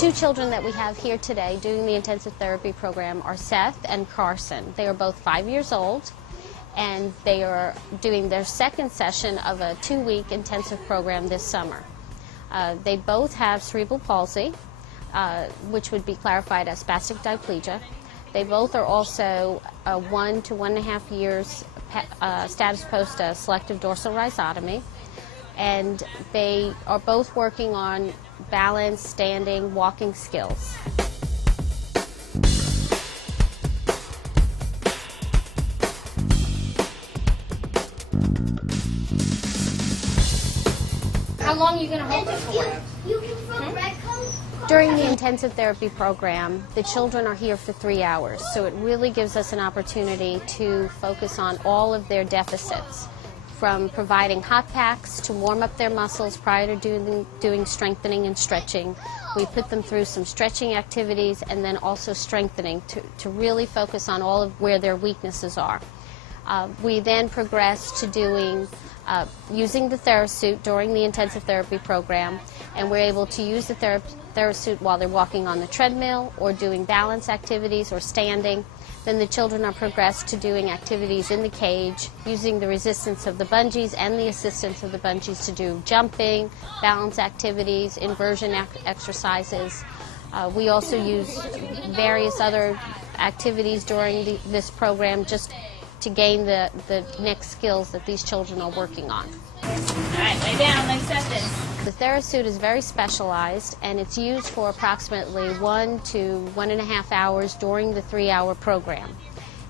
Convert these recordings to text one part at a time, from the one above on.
two children that we have here today doing the intensive therapy program are Seth and Carson. They are both 5 years old, and they are doing their second session of a 2-week intensive program this summer. They both have cerebral palsy, which would be clarified as spastic diplegia. They both are also 1 to 1.5 years status post selective dorsal rhizotomy, and they are both working on balance, standing, walking skills. How long are you going to hold it for? During the intensive therapy program, the children are here for 3 hours, so it really gives us an opportunity to focus on all of their deficits, from providing hot packs to warm up their muscles prior to doing strengthening and stretching. We put them through some stretching activities and then also strengthening to really focus on all of where their weaknesses are. We then progress to doing using the TheraSuit during the intensive therapy program, and we're able to use the TheraSuit while they're walking on the treadmill or doing balance activities or standing. Then the children are progressed to doing activities in the cage, using the resistance of the bungees and the assistance of the bungees to do jumping, balance activities, inversion exercises. We also use various other activities during this program just to gain the next skills that these children are working on. All right, lay down, like this. The TheraSuit is very specialized, and it's used for approximately 1 to 1.5 hours during the 3-hour program.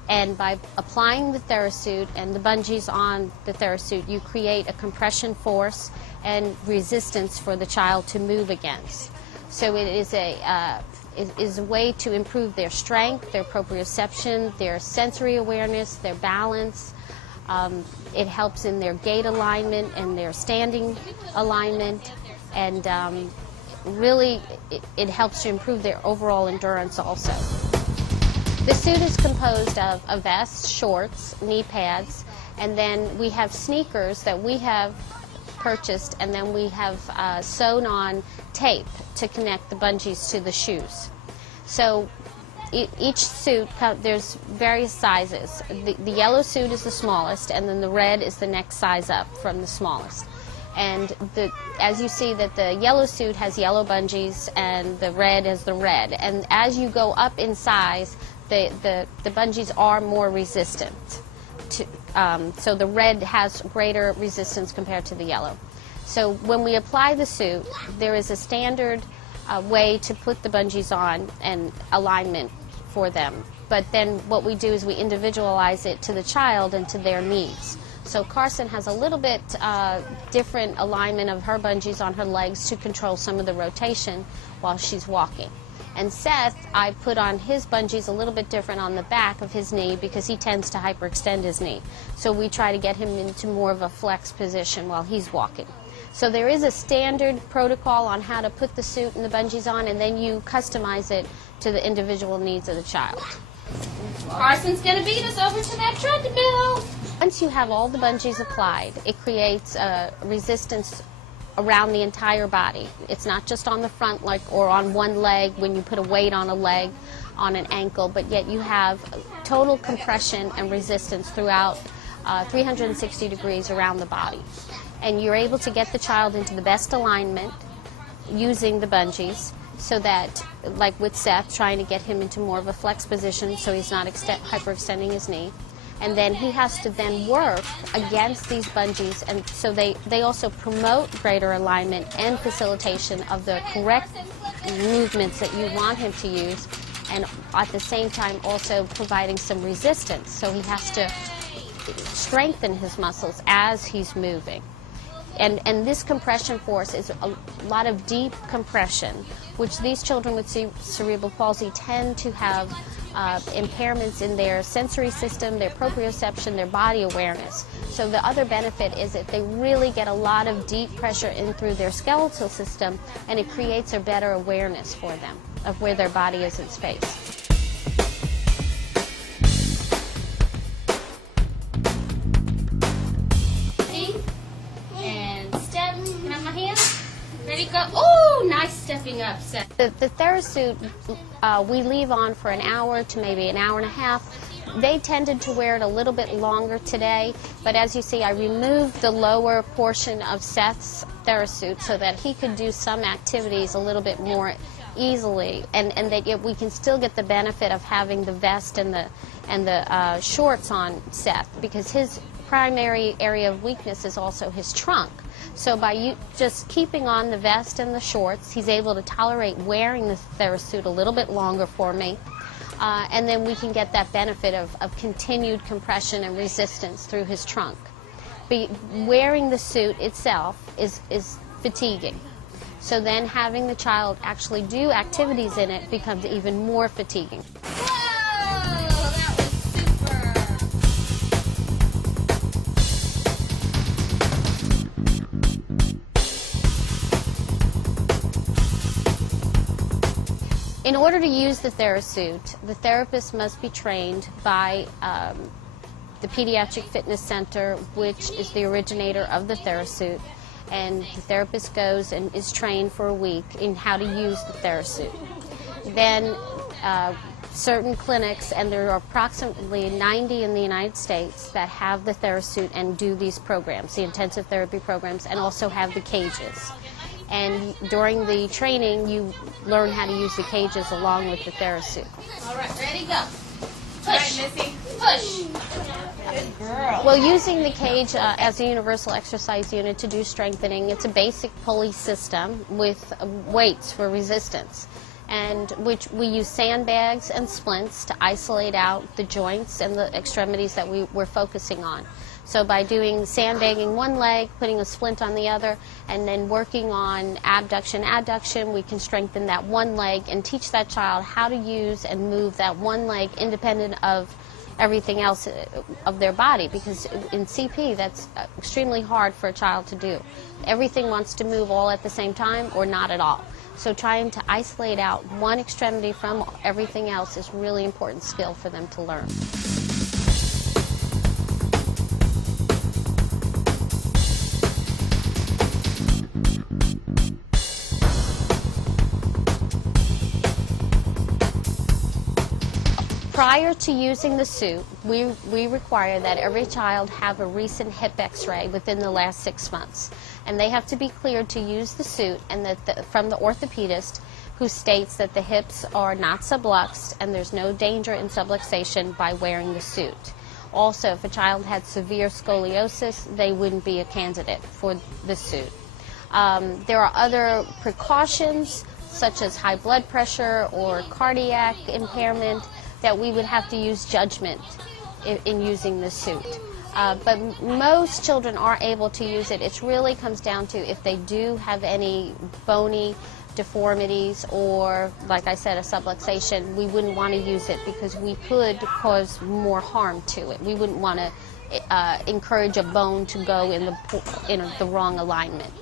And by applying the TheraSuit and the bungees on the TheraSuit, you create a compression force and resistance for the child to move against. So it is a way to improve their strength, their proprioception, their sensory awareness, their balance. It helps in their gait alignment and their standing alignment, and really it helps to improve their overall endurance also. The suit is composed of a vest, shorts, knee pads, and then we have sneakers that we have purchased, and then we have sewn on tape to connect the bungees to the shoes. So each suit, there's various sizes. The yellow suit is the smallest, and then the red is the next size up from the smallest. And as you see that the yellow suit has yellow bungees and the red is the red. And as you go up in size, the bungees are more resistant. So the red has greater resistance compared to the yellow. So when we apply the suit, there is a standard way to put the bungees on and alignment for them. But then what we do is we individualize it to the child and to their needs. So Carson has a little bit different alignment of her bungees on her legs to control some of the rotation while she's walking. And Seth, I put on his bungees a little bit different on the back of his knee because he tends to hyperextend his knee. So we try to get him into more of a flex position while he's walking. So there is a standard protocol on how to put the suit and the bungees on, and then you customize it to the individual needs of the child. Carson's going to beat us over to that treadmill. Once you have all the bungees applied, it creates resistance around the entire body. It's not just on the front or on one leg when you put a weight on a leg, on an ankle, but yet you have total compression and resistance throughout 360 degrees around the body. And you're able to get the child into the best alignment using the bungees, so that, like with Seth, trying to get him into more of a flex position so he's not hyperextending his knee. And then he has to then work against these bungees, and so they also promote greater alignment and facilitation of the correct movements that you want him to use, and at the same time also providing some resistance. So he has to strengthen his muscles as he's moving. And this compression force is a lot of deep compression, which these children with cerebral palsy tend to have impairments in their sensory system, their proprioception, their body awareness. So the other benefit is that they really get a lot of deep pressure in through their skeletal system, and it creates a better awareness for them of where their body is in space. And step. Can I have my hand? Ready? ready to go. Oh, nice stepping up, Seth. The TheraSuit we leave on for an hour to maybe an hour and a half. They tended to wear it a little bit longer today, but as you see, I removed the lower portion of Seth's TheraSuit so that he could do some activities a little bit more easily, and that we can still get the benefit of having the vest and the shorts on Seth, because his primary area of weakness is also his trunk. So by just keeping on the vest and the shorts, he's able to tolerate wearing the TheraSuit a little bit longer for me. And then we can get that benefit of continued compression and resistance through his trunk. Wearing the suit itself is fatiguing. So then having the child actually do activities in it becomes even more fatiguing. Whoa, that was super. In order to use the TheraSuit, the therapist must be trained by the Pediatric Fitness Center, which is the originator of the TheraSuit, and the therapist goes and is trained for a week in how to use the TheraSuit. Then certain clinics, and there are approximately 90 in the United States that have the TheraSuit and do these programs, the intensive therapy programs, and also have the cages. And during the training, you learn how to use the cages along with the TheraSuit. All right, ready, go. Push. Right, Missy. Push. Good girl. Well, using the cage as a universal exercise unit to do strengthening, it's a basic pulley system with weights for resistance, and which we use sandbags and splints to isolate out the joints and the extremities that we're focusing on. So by doing sandbagging one leg, putting a splint on the other, and then working on abduction, adduction, we can strengthen that one leg and teach that child how to use and move that one leg independent of everything else of their body, because in CP that's extremely hard for a child to do. Everything wants to move all at the same time or not at all. So trying to isolate out one extremity from everything else is really important skill for them to learn. Prior to using the suit, we require that every child have a recent hip x-ray within the last 6 months. And they have to be cleared to use the suit, and from the orthopedist, who states that the hips are not subluxed and there's no danger in subluxation by wearing the suit. Also, if a child had severe scoliosis, they wouldn't be a candidate for the suit. There are other precautions, such as high blood pressure or cardiac impairment, that we would have to use judgment in using the suit. But most children are able to use it. It really comes down to if they do have any bony deformities or, like I said, a subluxation, we wouldn't want to use it because we could cause more harm to it. We wouldn't want to encourage a bone to go in the wrong alignment.